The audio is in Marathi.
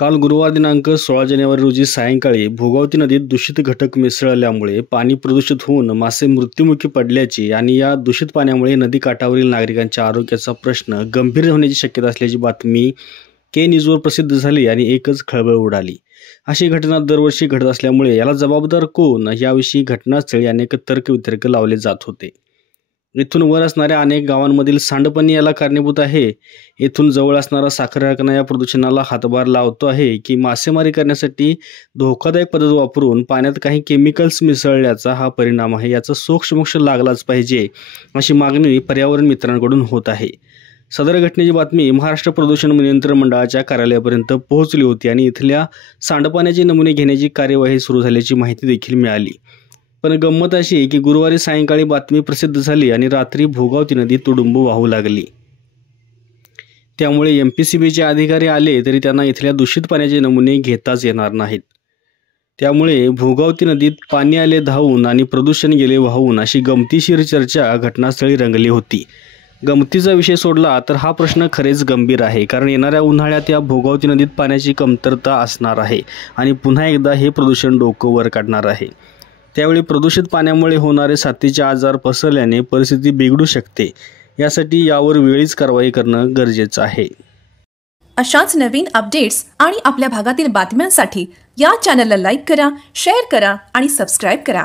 काल गुरुवार दिनांक 16 जानेवारी रोजी सायंकाळी भोगावती नदीत दूषित घटक मिसळल्यामुळे पाणी प्रदूषित होऊन मासे मृत्युमुखी पडल्याची आणि या दूषित पाण्यामुळे नदीकाठावरील नागरिकांच्या आरोग्याचा प्रश्न गंभीर होण्याची शक्यता असल्याची बातमी के न्यूजवर प्रसिद्ध झाली आणि एकच खळबळ उडाली। अशी घटना दरवर्षी घडत असल्यामुळे याला जबाबदार कोण याविषयी घटनास्थळी अनेक तर्कवितर्क लावले जात होते। इथून वर असणाऱ्या अनेक गावांमधील सांडपाणी याला कारणीभूत आहे, इथून जवळ असणारा साखर कारखाना या प्रदूषणाला हातभार लावतो आहे की मासेमारी करण्यासाठी धोकादायक पद्धत वापरून पाण्यात काही केमिकल्स मिसळल्याचा हा परिणाम आहे, याचा सोक्षमोक्ष लागलाच पाहिजे अशी मागणी पर्यावरण मित्रांकडून होत आहे। सदर घटनेची बातमी महाराष्ट्र प्रदूषण नियंत्रण मंडळाच्या कार्यालयापर्यंत पोहोचली होती आणि इथल्या सांडपाण्याचे नमुने घेण्याची कार्यवाही सुरू झाल्याची माहिती देखील मिळाली। पण गंमत अशी आहे की गुरुवारी सायंकाळी बातमी प्रसिद्ध झाली आणि रात्री भोगावती नदी तुडुंब वाहू लागली। त्यामुळे एमपीसीबीचे अधिकारी आले तरी त्यांना इथल्या दूषित पाण्याचे नमुने घेताच येणार नाहीत। त्यामुळे भोगावती नदीत पाणी आले धावून आणि प्रदूषण गेले वाहून अशी गमतीशीर चर्चा घटनास्थळी रंगली होती। गमतीचा विषय सोडला तर हा प्रश्न खरेच गंभीर आहे, कारण येणाऱ्या उन्हाळ्यात या भोगावती नदीत पाण्याची कमतरता असणार आहे आणि पुन्हा एकदा हे प्रदूषण डोकं वर काढणार आहे। त्यावेळी प्रदूषित पाण्यामुळे होणारे साथीचे आजार पसरल्याने परिस्थिती बिघडू शकते, यासाठी यावर वेळीच कारवाई करणं गरजेचं आहे। अशाच नवीन अपडेट्स आणि आपल्या भागातील बातम्यांसाठी या चॅनलला लाईक करा, शेअर करा आणि सबस्क्राइब करा।